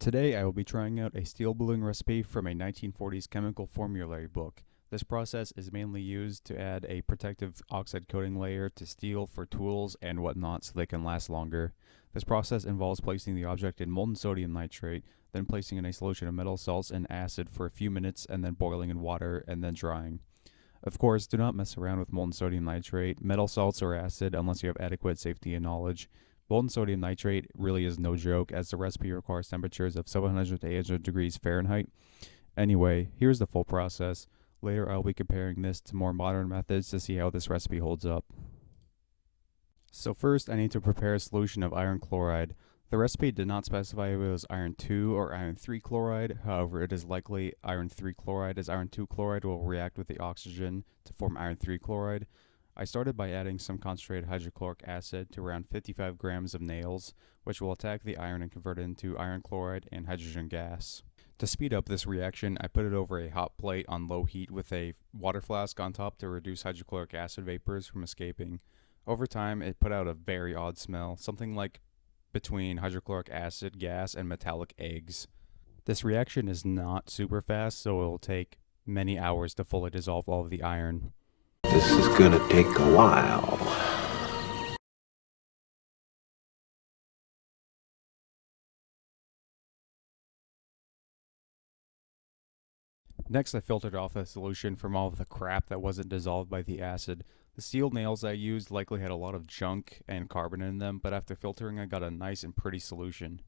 Today I will be trying out a steel bluing recipe from a 1940s chemical formulary book. This process is mainly used to add a protective oxide coating layer to steel for tools and whatnot so they can last longer. This process involves placing the object in molten sodium nitrate, then placing in a solution of metal salts and acid for a few minutes and then boiling in water and then drying. Of course, do not mess around with molten sodium nitrate, metal salts, or acid unless you have adequate safety and knowledge. Molten sodium nitrate really is no joke, as the recipe requires temperatures of 700 to 800 degrees Fahrenheit. Anyway, here's the full process. Later I'll be comparing this to more modern methods to see how this recipe holds up. So first I need to prepare a solution of iron chloride. The recipe did not specify if it was iron 2 or iron 3 chloride, however it is likely iron 3 chloride, as iron 2 chloride will react with the oxygen to form iron 3 chloride. I started by adding some concentrated hydrochloric acid to around 55 grams of nails, which will attack the iron and convert it into iron chloride and hydrogen gas. To speed up this reaction, I put it over a hot plate on low heat with a water flask on top to reduce hydrochloric acid vapors from escaping. Over time, it put out a very odd smell, something like between hydrochloric acid gas and metallic eggs. This reaction is not super fast, so it will take many hours to fully dissolve all of the iron. This is gonna take a while. Next, I filtered off the solution from all of the crap that wasn't dissolved by the acid. The steel nails I used likely had a lot of junk and carbon in them, but after filtering I got a nice and pretty solution.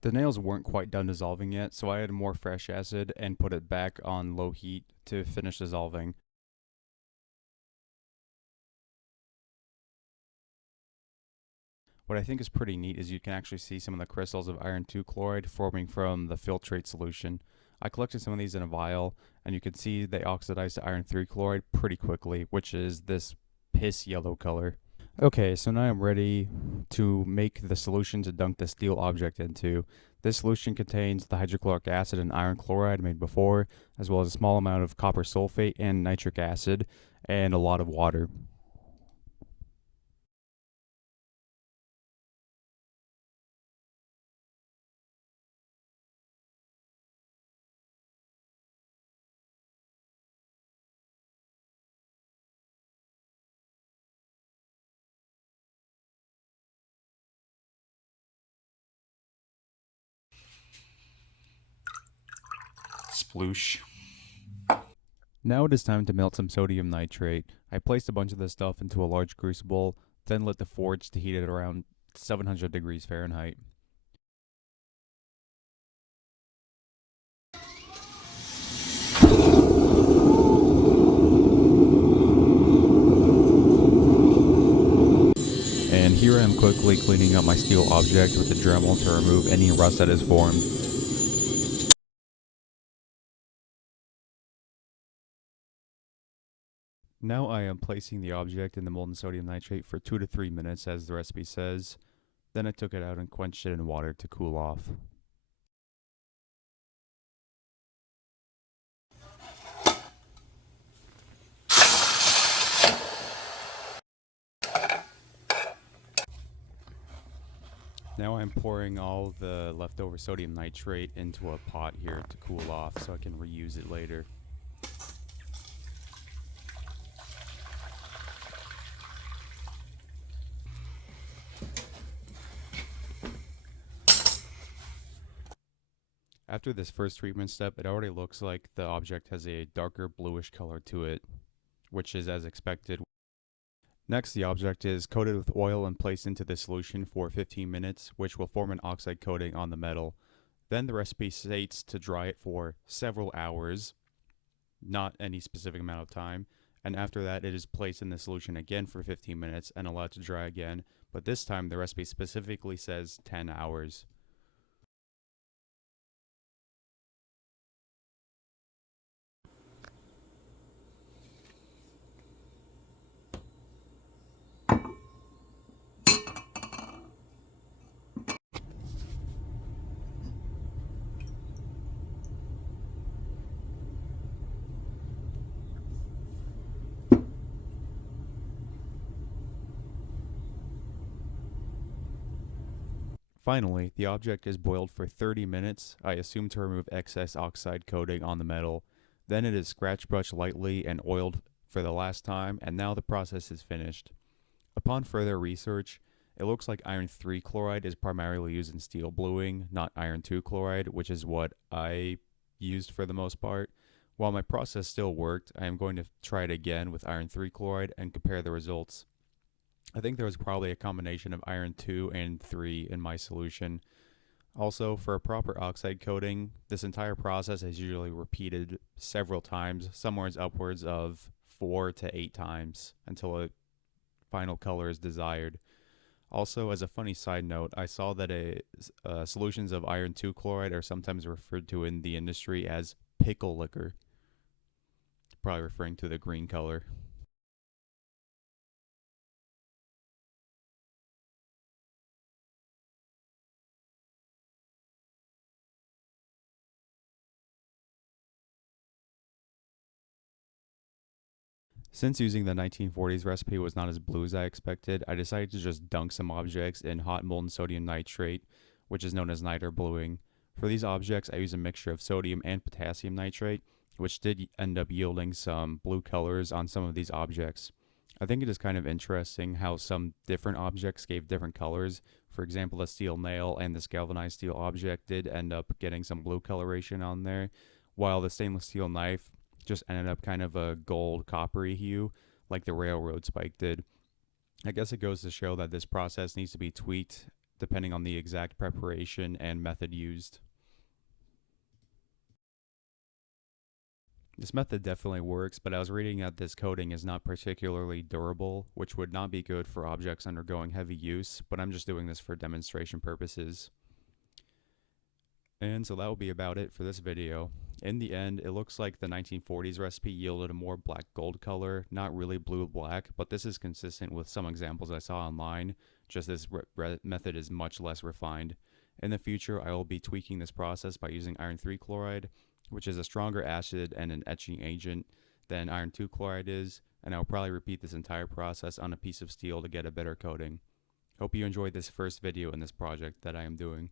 The nails weren't quite done dissolving yet, so I added more fresh acid and put it back on low heat to finish dissolving. What I think is pretty neat is you can actually see some of the crystals of iron 2 chloride forming from the filtrate solution. I collected some of these in a vial, and you can see they oxidize to iron 3 chloride pretty quickly, which is this piss yellow color. Okay, so now I'm ready to make the solution to dunk the steel object into. This solution contains the hydrochloric acid and iron chloride made before, as well as a small amount of copper sulfate and nitric acid, and a lot of water. Sploosh. Now it is time to melt some sodium nitrate. I placed a bunch of this stuff into a large crucible, then lit the forge to heat it around 700 degrees Fahrenheit. And here I am quickly cleaning up my steel object with a Dremel to remove any rust that is formed. Now I am placing the object in the molten sodium nitrate for 2 to 3 minutes as the recipe says. Then I took it out and quenched it in water to cool off. Now I'm pouring all the leftover sodium nitrate into a pot here to cool off so I can reuse it later. After this first treatment step, it already looks like the object has a darker bluish color to it, which is as expected. Next, the object is coated with oil and placed into the solution for 15 minutes, which will form an oxide coating on the metal. Then the recipe states to dry it for several hours, not any specific amount of time, and after that it is placed in the solution again for 15 minutes and allowed to dry again, but this time the recipe specifically says 10 hours. Finally, the object is boiled for 30 minutes, I assume to remove excess oxide coating on the metal. Then it is scratch brushed lightly and oiled for the last time, and now the process is finished. Upon further research, it looks like iron 3 chloride is primarily used in steel bluing, not iron 2 chloride, which is what I used for the most part. While my process still worked, I am going to try it again with iron 3 chloride and compare the results. I think there was probably a combination of iron 2 and 3 in my solution. Also, for a proper oxide coating, this entire process is usually repeated several times, somewhere upwards of 4 to 8 times, until a final color is desired. Also, as a funny side note, I saw that solutions of iron 2 chloride are sometimes referred to in the industry as pickle liquor, probably referring to the green color. Since using the 1940s recipe was not as blue as I expected, I decided to just dunk some objects in hot molten sodium nitrate, which is known as niter bluing. For these objects, I use a mixture of sodium and potassium nitrate, which did end up yielding some blue colors on some of these objects. I think it is kind of interesting how some different objects gave different colors. For example, the steel nail and this galvanized steel object did end up getting some blue coloration on there, while the stainless steel knife just ended up kind of a gold coppery hue like the railroad spike did. I guess it goes to show that this process needs to be tweaked depending on the exact preparation and method used. This method definitely works, but I was reading that this coating is not particularly durable, which would not be good for objects undergoing heavy use, but I'm just doing this for demonstration purposes. And so that will be about it for this video. In the end, it looks like the 1940s recipe yielded a more black gold color, not really blue black, but this is consistent with some examples I saw online, just this method is much less refined. In the future, I will be tweaking this process by using iron 3 chloride, which is a stronger acid and an etching agent than iron 2 chloride is, and I'll probably repeat this entire process on a piece of steel to get a better coating. Hope you enjoyed this first video in this project that I am doing.